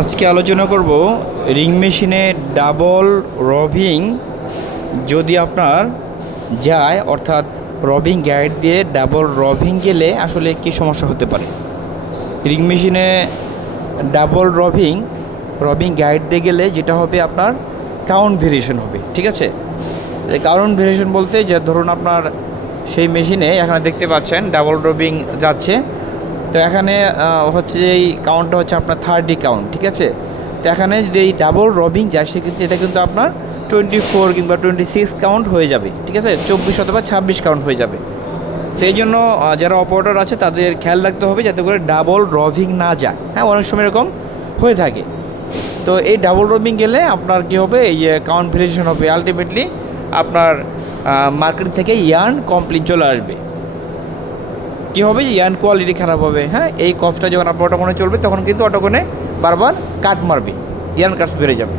আজকে আলোচনা করব রিং মেশিনে ডাবল রবিং যদি আপনার যায়, অর্থাৎ রবিং গাইড দিয়ে ডাবল রবিং গেলে আসলে কী সমস্যা হতে পারে। রিং মেশিনে ডাবল রবিং গাইড দিয়ে গেলে যেটা হবে, আপনার কাউন্ট ভেরিয়েশন হবে। ঠিক আছে, কাউন্ট ভেরিয়েশন বলতে যে ধরুন আপনার সেই মেশিনে এখানে দেখতে পাচ্ছেন ডাবল রবিং যাচ্ছে, তো এখানে হচ্ছে যে এই কাউন্টটা হচ্ছে আপনার 30 কাউন্ট। ঠিক আছে, তো এখানে যদি এই ডাবল রবিং যায় সেক্ষেত্রে এটা কিন্তু আপনার 24 কিংবা 26 কাউন্ট হয়ে যাবে। ঠিক আছে, 24 অথবা 26 কাউন্ট হয়ে যাবে। তো এই জন্য যারা অপারেটর আছে তাদের খেয়াল রাখতে হবে যাতে করে ডাবল রবিং না যায়। হ্যাঁ, অনেক সময় এরকম হয়ে থাকে। তো এই ডাবল রবিং গেলে আপনার কী হবে, এই কাউন্ট ভেরিয়েশন হবে, আলটিমেটলি আপনার মার্কেট থেকে ইয়ার্ন কমপ্লিট চলে আসবে। কী হবে, ইয়ার্ন কোয়ালিটি খারাপ হবে। হ্যাঁ, এই কফটা যখন আপনার অটোকনে চলবে তখন কিন্তু অটোকনে বারবার কাট মারবে, ইয়ার্ন কাটস বেড়ে যাবে।